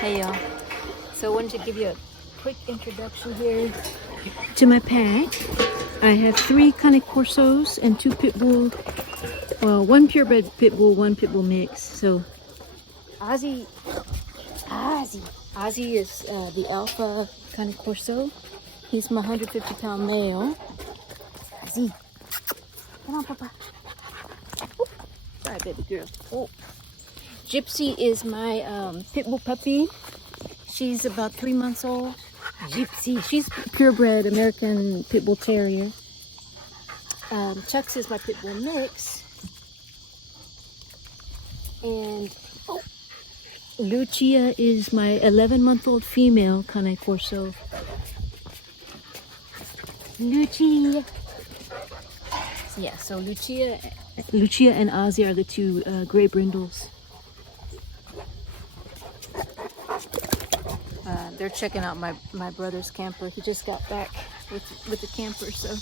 Hey y'all. So I wanted to give you a quick introduction here to my pack. I have 3 Cane Corsos and 2 pit bull, well, 1 purebred pit bull, 1 pit bull mix. So Ozzy is the alpha Cane Corso. He's my 150-pound male. Ozzy, come on, Papa. Ooh. Sorry, baby girl. Oh. Gypsy is my pit bull puppy. She's about 3 months old. Gypsy, she's purebred American Pitbull Terrier. Chucks is my pit bull mix. And Lucia is my 11-month-old female Cane Corso. Lucia. Yeah, so Lucia and Ozzy are the 2 gray brindles. They're checking out my brother's camper. He just got back with the camper, so.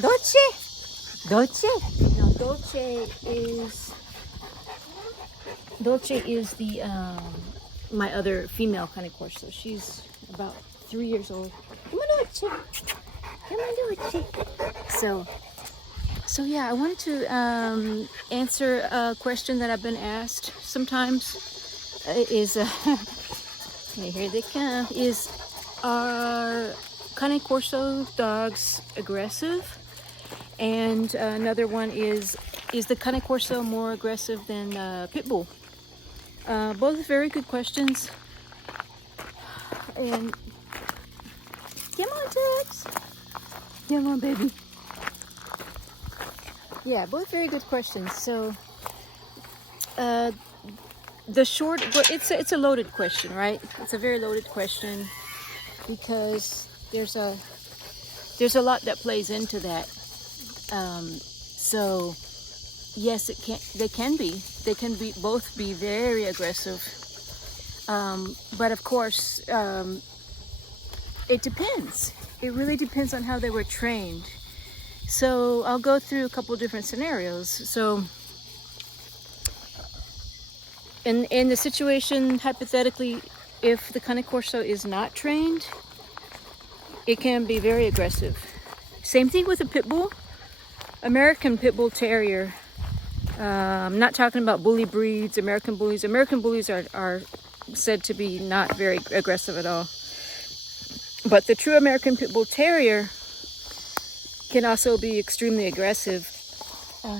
Dolce. Now Dolce is the my other female Cane Corso. She's about 3 years old. Come on, Dolce. Come on, Dolce. So yeah, I wanted to answer a question that I've been asked sometimes. Here they come. Are Cane Corso dogs aggressive? And another one is the Cane Corso more aggressive than Pitbull? Both very good questions. And come on, Tux. Come on, baby. Yeah, both very good questions. So, it's a loaded question, right? It's a very loaded question because there's a lot that plays into that. So yes, they can both be very aggressive. But of course, it depends. It really depends on how they were trained. So I'll go through a couple different scenarios. So in the situation, hypothetically, if the Cane Corso is not trained, it can be very aggressive. Same thing with a pit bull. American Pitbull Terrier. I'm not talking about bully breeds, American bullies. American bullies are said to be not very aggressive at all. But the true American Pitbull Terrier can also be extremely aggressive.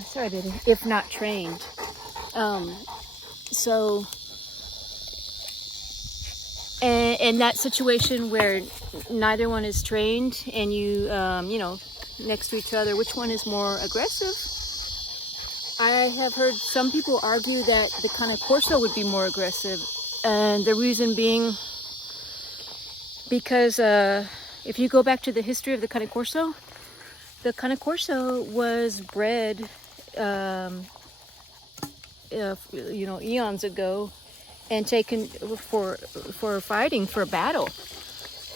Sorry, baby. If not trained. So, in that situation where neither one is trained and you next to each other, which one is more aggressive? I have heard some people argue that the Cane Corso would be more aggressive, and the reason being because if you go back to the history of the Cane Corso was bred eons ago and taken for fighting, for battle.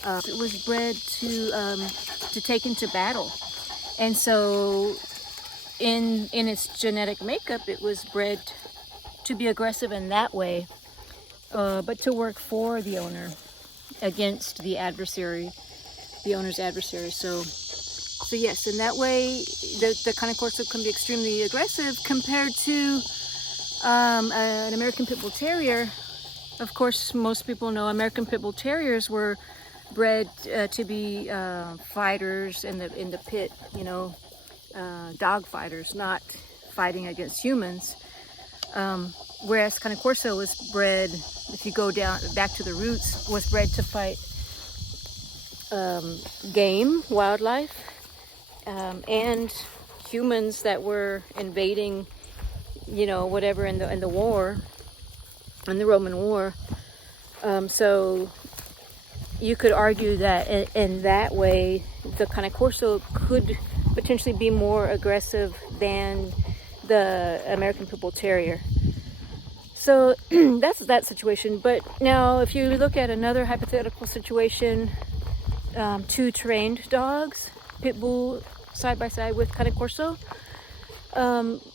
It was bred to take into battle, and so in its genetic makeup, it was bred to be aggressive in that way, but to work for the owner against the owner's adversary. So yes, in that way, the Cane Corso can be extremely aggressive compared to an American Pitbull Terrier. Of course, most people know American Pitbull Terriers were bred to be fighters in the pit, dog fighters, not fighting against humans. Whereas Cane Corso was bred, if you go back to the roots, was bred to fight game, wildlife, and humans that were invading, whatever in the war, in the Roman War. So you could argue that in that way, the Cane Corso could potentially be more aggressive than the American Pitbull Terrier. So that's that situation. But now, if you look at another hypothetical situation, 2 trained dogs, pit bull side by side with Cane Corso,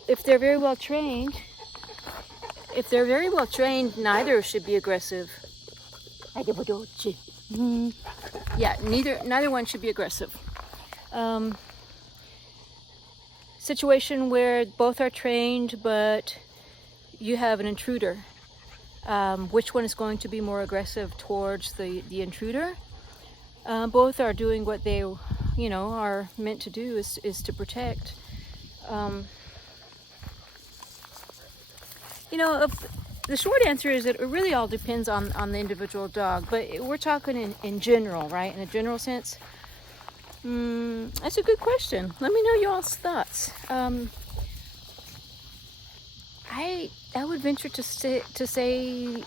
if they're very well trained, neither should be aggressive. Yeah, neither one should be aggressive. Situation where both are trained, but you have an intruder. Which one is going to be more aggressive towards the intruder? Both are doing what they, are meant to do, is to protect. The short answer is that it really all depends on the individual dog, but we're talking in general, right? In a general sense. That's a good question. Let me know y'all's thoughts. I would venture to say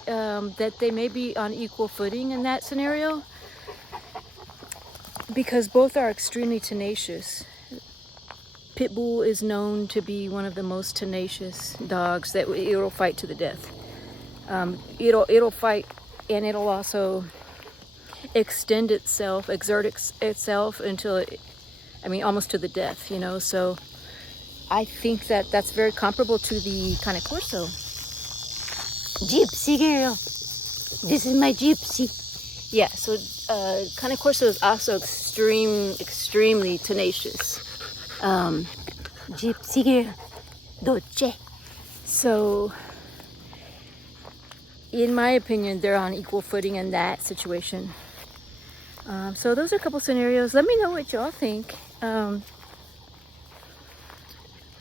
that they may be on equal footing in that scenario, because both are extremely tenacious. Pitbull is known to be one of the most tenacious dogs that it'll fight to the death. It'll fight, and it'll also exert itself until almost to the death, so I think that's very comparable to the Cane Corso. Gypsy girl, this is my gypsy. Yeah, so Cane Corso is also extremely tenacious. Gypsy girl, dolce. So in my opinion, they're on equal footing in that situation. So those are a couple scenarios. Let me know what y'all think.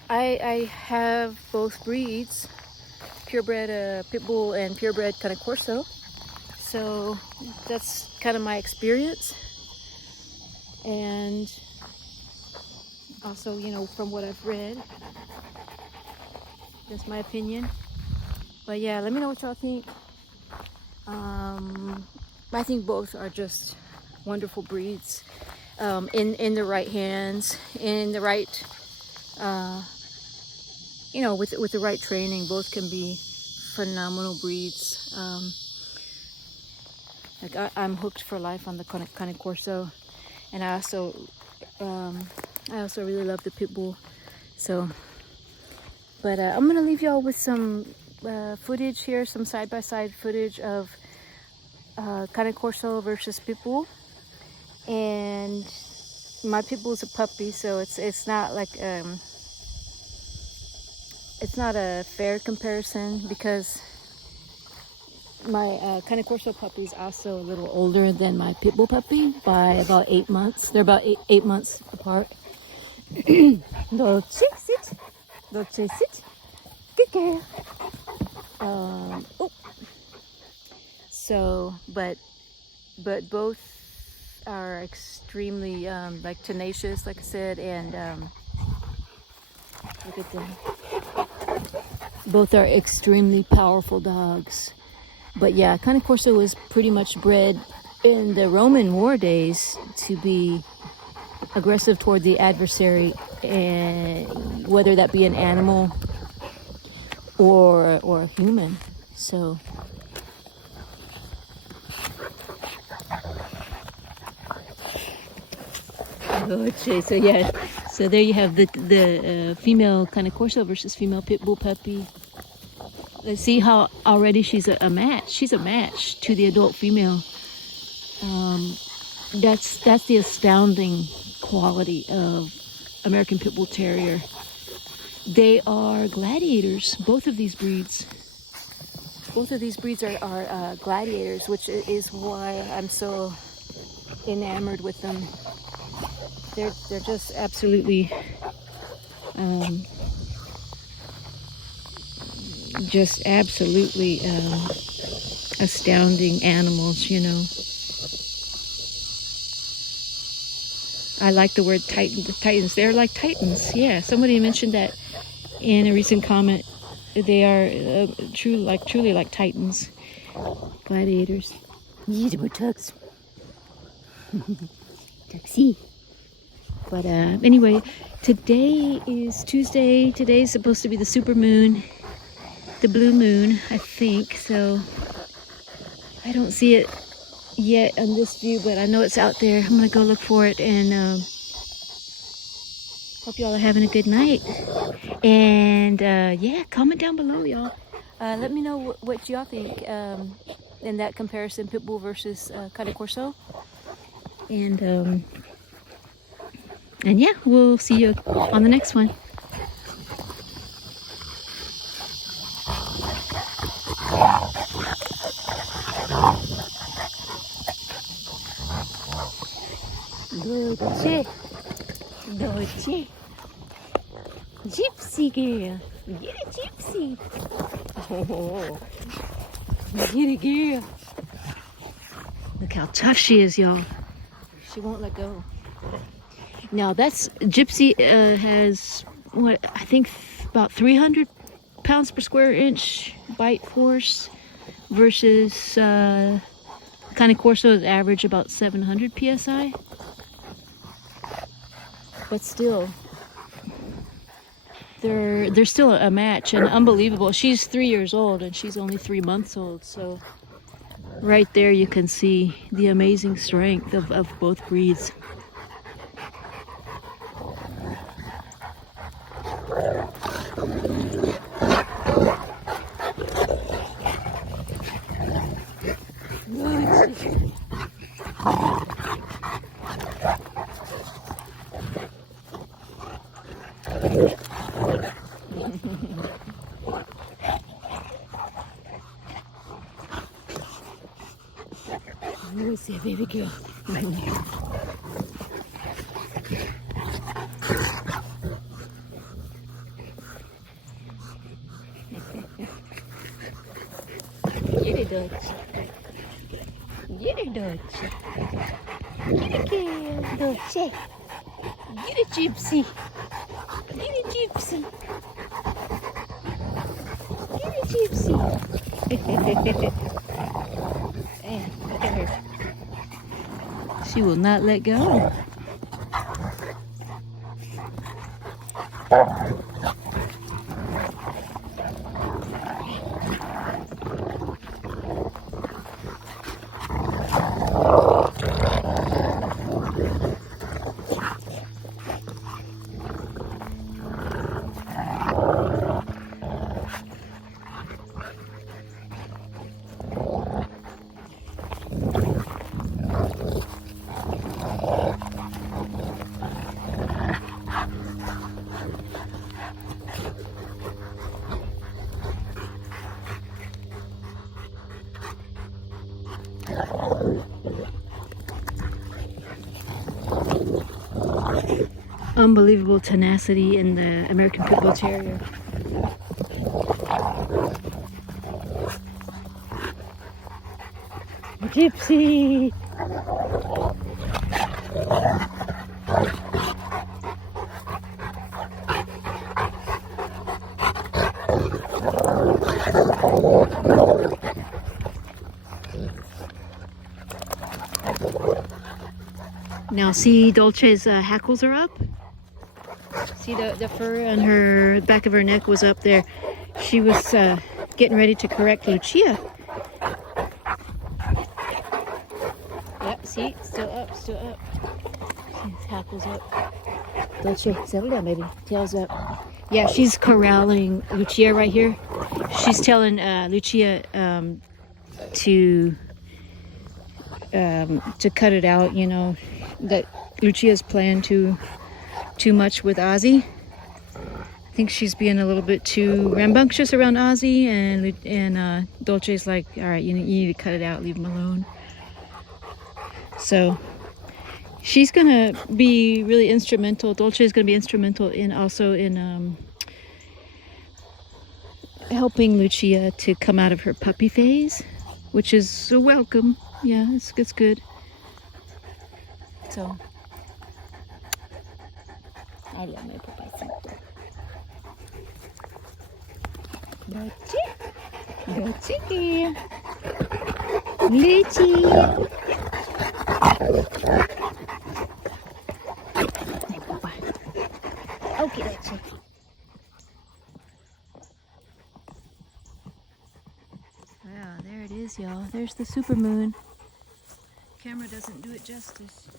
I have both breeds, purebred Pitbull and purebred Cane Corso. So that's kind of my experience. And also, from what I've read, that's my opinion. But yeah, let me know what y'all think. I think both are just wonderful breeds. In the right hands, in the right, with the right training, both can be phenomenal breeds. I'm hooked for life on the Cane Corso, and I also really love the Pitbull. So, but I'm gonna leave y'all with some footage here, some side-by-side footage of Cane Corso versus Pitbull. And my Pitbull is a puppy, so it's not like it's not a fair comparison, because my Cane Corso puppy is also a little older than my Pitbull puppy by about 8 months. They're about eight months apart. Dolce, sit. Dolce, sit. Good girl. So, but both are extremely tenacious, like I said, and look at them. Both are extremely powerful dogs. But yeah, Cane Corso was pretty much bred in the Roman war days to be aggressive toward the adversary, and whether that be an animal or a human. So okay, so yeah, so there you have the female Cane Corso versus female Pitbull puppy. Let's see how already she's a match. She's a match to the adult female. That's the astounding quality of American Pitbull Terrier. They are gladiators. Both of these breeds. Both of these breeds are gladiators, which is why I'm so enamored with them. They're just absolutely astounding animals, I like the word titans. They're like titans. Yeah, somebody mentioned that in a recent comment. They are truly like titans, gladiators. Need more tugs. Taxi. But anyway, today is Tuesday. Today is supposed to be the super moon, the blue moon, I think. So I don't see it yet on this view, but I know it's out there. I'm gonna go look for it, and hope y'all are having a good night. And yeah, comment down below, y'all. Let me know what y'all think. in that comparison, Pitbull versus Cane Corso. And yeah, we'll see you on the next one. Dolce, Dolce, Gypsy girl, get a gypsy. Oh, get it, girl. Look how tough she is, y'all. She won't let go. Now that's Gypsy has what I think about 300 pounds per square inch bite force versus Cane Corso's average about 700 psi. But still, they're still a match and unbelievable. She's 3 years old and she's only 3 months old. So right there you can see the amazing strength of both breeds. Let me see, baby girl. Get it, Dutch. Get it, Dutch. Get it, girl, Dutch. Get it, Gypsy. Get it, Gypsy. Get it, Gypsy. Man, look at her. She will not let go. Unbelievable tenacity in the American Pitbull Terrier. Gypsy! Now see, Dolce's hackles are up. See the fur on her back of her neck was up there. She was getting ready to correct Lucia. Yep, see, still up, still up. See, his hackles up. Dolce, settle down, baby. Tail's up. Yeah, she's corralling Lucia right here. She's telling Lucia to cut it out. You know that Lucia's playing too much with Ozzy. I think she's being a little bit too rambunctious around Ozzy, and Dolce's like, all right, you need to cut it out, leave him alone. So she's gonna be really instrumental. Dolce is gonna be instrumental in helping Lucia to come out of her puppy phase, which is welcome. Yeah, it's good. So I love my papacito. Dolce, Dolce, Lucy. Okay, that's it. Wow, there it is, y'all. There's the supermoon. Camera doesn't do it justice.